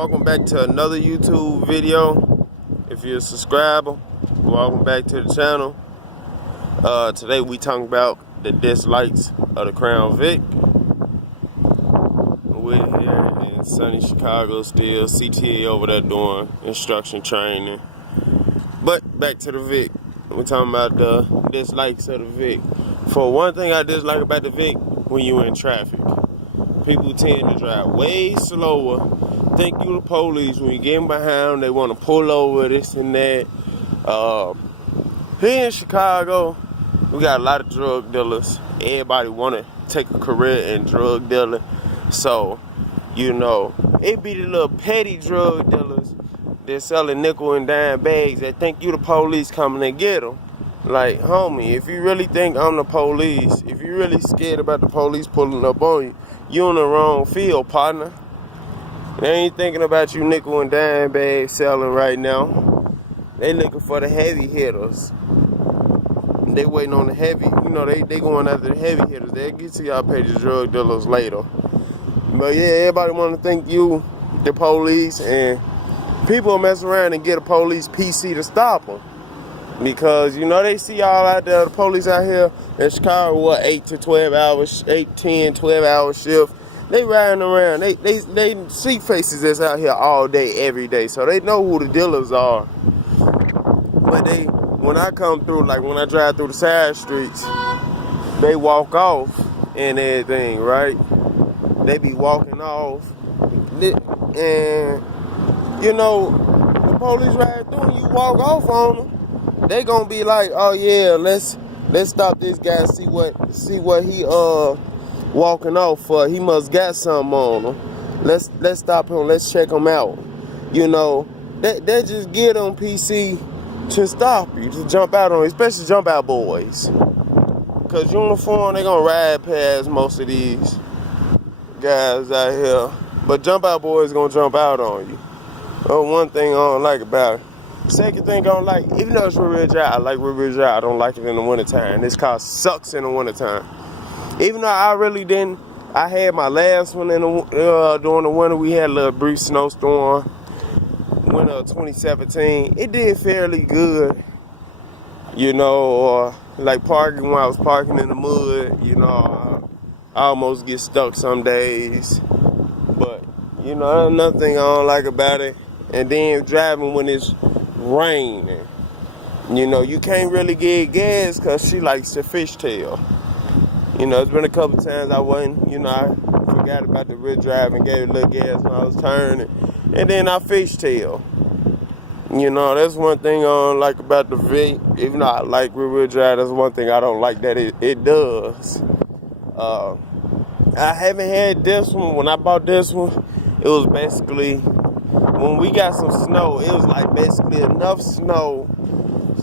welcome back to another YouTube video. If you're a subscriber, welcome back to the channel. Today we talking about the dislikes of the Crown Vic. We're here in sunny Chicago still, CTA over there doing instruction training. But back to the Vic. We're talking about the dislikes of the Vic. For one thing I dislike about the Vic, when you're in traffic, people tend to drive way slower. Think you the police. When you get in behind, they want to pull over, this and that. Here in Chicago, we got a lot of drug dealers. Everybody want to take a career in drug dealing. So, you know, it be the little petty drug dealers that selling nickel and dime bags that think you the police coming to get them. Like, homie, if you really think I'm the police, if you really scared about the police pulling up on you, you in the wrong field, partner. They ain't thinking about you nickel and dime bag selling right now. They looking for the heavy hitters. They waiting on the heavy. You know, they going after the heavy hitters. They'll get to y'all pay the drug dealers later. But yeah, everybody want to think you the police, and people mess around and get a police PC to stop them. Because, you know, they see y'all out there, the police out here in Chicago, what, 8 to 12 hours, 8, 10, 12 hour shift. They riding around. They see faces that's out here all day, every day. So they know who the dealers are. But when I come through, like when I drive through the side streets, they walk off and everything, right? They be walking off. And, you know, the police ride through and you walk off on them. They gonna be like, oh yeah, let's stop this guy, see what he walking off for. He must got something on him. Let's stop him. Let's check him out. You know, they just get on PC to stop you, to jump out on you, especially jump out boys. Cause uniform, they gonna ride past most of these guys out here, but jump out boys gonna jump out on you. One thing I don't like about it. Second thing I don't like, even though it's real dry, I like real dry. I don't like it in the wintertime. This car sucks in the wintertime. Even though I really didn't, I had my last one in the during the winter. We had a little brief snowstorm, winter of 2017. It did fairly good, you know. Like parking, when I was parking in the mud, you know, I almost get stuck some days. But you know, another thing I don't like about it, and then driving when it's raining. You know, you can't really get gas because she likes to fishtail. You know, it's been a couple times I wasn't, you know, I forgot about the rear drive and gave a little gas when I was turning. And then I fishtail. You know, that's one thing I don't like about the Vic. Even though I like rear drive, that's one thing I don't like that it does. I haven't had this one. When I bought this one, it was basically, when we got some snow, it was like basically enough snow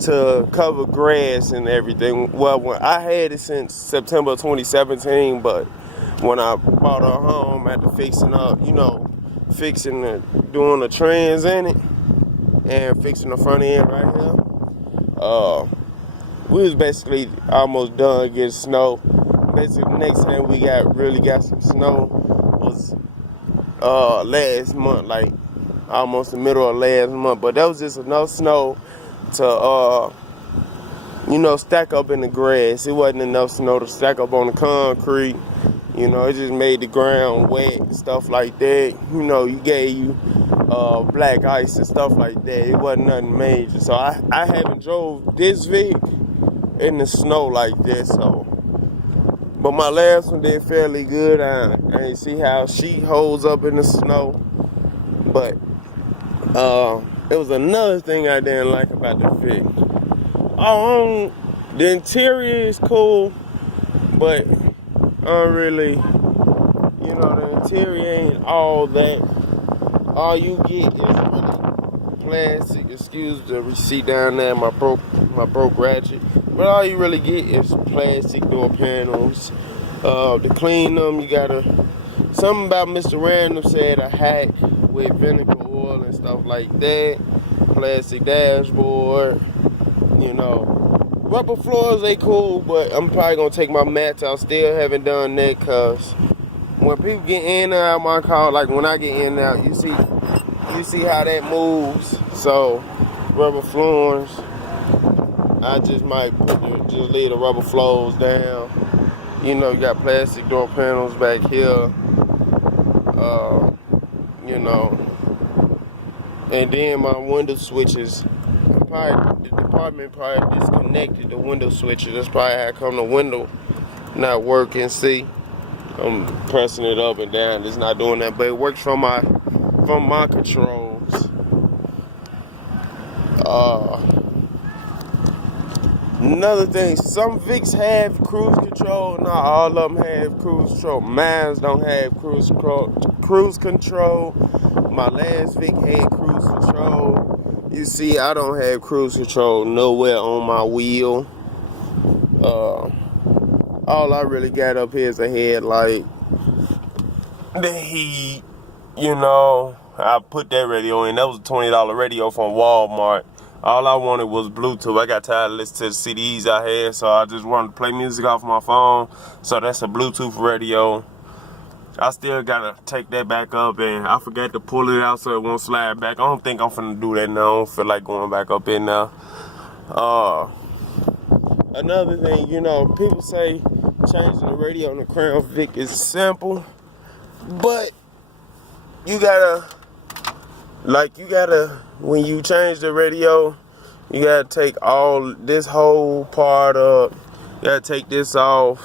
to cover grass and everything. Well, when I had it since September 2017, but when I bought a home, I had to fixing up, you know, doing the trans in it and fixing the front end right here. We was basically almost done getting snow. Basically, the next time we really got some snow was last month, like almost the middle of last month. But that was just enough snow to you know, stack up in the grass. It wasn't enough snow to stack up on the concrete. You know, it just made the ground wet, stuff like that. You know, you gave you black ice and stuff like that. It wasn't nothing major. So I haven't drove this Vic in the snow like this. So, but my last one did fairly good. I ain't see how she holds up in the snow. But there was another thing I didn't like about the Vic. The interior is cool, but I don't really, you know, the interior ain't all that. All you get is really plastic. Excuse the receipt down there, my broke ratchet. But all you really get is plastic door panels. To clean them, you gotta. Something about Mr. Random said a hack with vinegar oil and stuff like that. Plastic dashboard, you know. Rubber floors, they cool, but I'm probably gonna take my mats out. Still haven't done that because when people get in and out of my car, like when I get in and out, you see how that moves. So rubber floors, I just might just leave the rubber floors down. You know, you got plastic door panels back here. You know, and then my window switches. The department probably disconnected the window switches. That's probably how come the window not working. See, I'm pressing it up and down. It's not doing that, but it works from my controls. Another thing, some Vics have cruise control. Not all of them have cruise control. Mine don't have cruise control. My last Vic had cruise control. You see, I don't have cruise control nowhere on my wheel. All I really got up here is a headlight, the heat. You know, I put that radio in. That was a $20 radio from Walmart. All I wanted was Bluetooth. I got tired of listening to the CDs I had, so I just wanted to play music off my phone. So that's a Bluetooth radio. I still gotta take that back up, and I forgot to pull it out so it won't slide back. I don't think I'm finna do that now. I don't feel like going back up in there. Another thing, you know, people say changing the radio on the Crown Vic is simple, but you gotta, when you change the radio, you gotta take all this whole part up. You gotta take this off,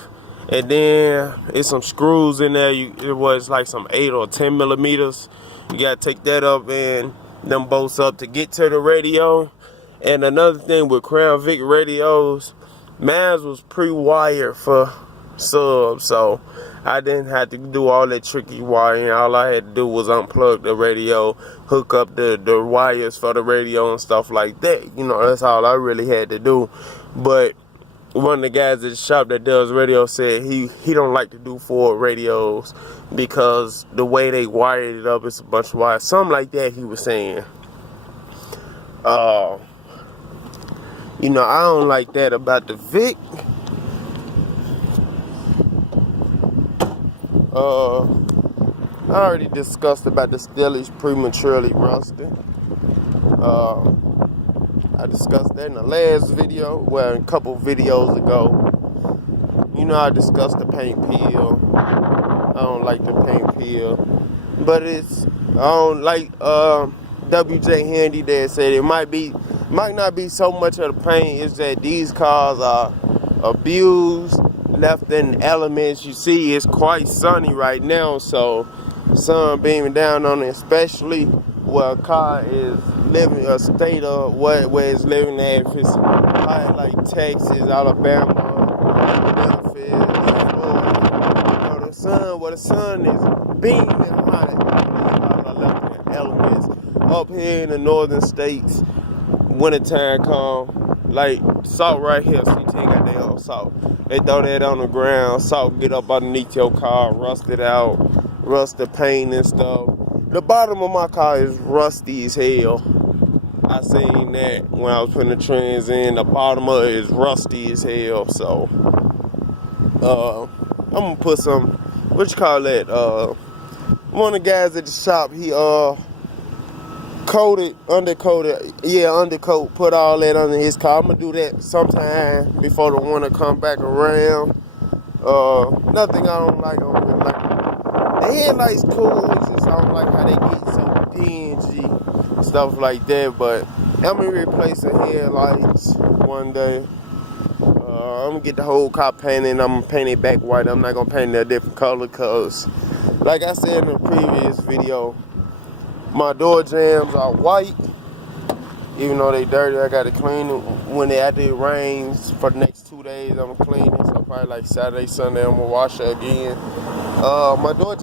and then it's some screws in there. It was like some 8 or 10 millimeters. You gotta take that up and them bolts up to get to the radio. And another thing with Crown Vic radios, mine was pre-wired for subs, so I didn't have to do all that tricky wiring. All I had to do was unplug the radio, hook up the wires for the radio and stuff like that. You know, that's all I really had to do. But one of the guys at the shop that does radio said he don't like to do Ford radios because the way they wired it up, it's a bunch of wires. Something like that he was saying. You know, I don't like that about the Vic. I already discussed about the Stellies prematurely rusting. I discussed that in the last video, well, a couple videos ago. You know, I discussed the paint peel. I don't like the paint peel, but I don't like WJ Handy that said it might not be so much of the paint. It's that these cars are abused, left in elements. You see, it's quite sunny right now, so sun beaming down on it, especially where a car is living a state of where it's living at. If it's hot like Texas, Alabama, Memphis, Florida, the sun is beaming hot. These left in elements. Up here in the northern states, wintertime come, like salt right here. See, they got their own salt. They throw that on the ground, salt get up underneath your car, rust it out, rust the paint and stuff. The bottom of my car is rusty as hell. I seen that when I was putting the trends in. The bottom of it is rusty as hell. So I'm gonna put some, what you call that? One of the guys at the shop, he undercoat, put all that under his car. I'm gonna do that sometime before the winter come back around. Nothing I don't like. I don't really like. The headlights cool, it's just I don't like how they get so dingy, stuff like that. But I'm gonna replace the headlights one day. I'm gonna get the whole car painted. I'm gonna paint it back white. I'm not gonna paint it a different color, cause like I said in the previous video, my door jambs are white. Even though they dirty, I gotta clean it. When after it rains for the next 2 days, I'm gonna clean it. So probably like Saturday, Sunday, I'm gonna wash it again. My door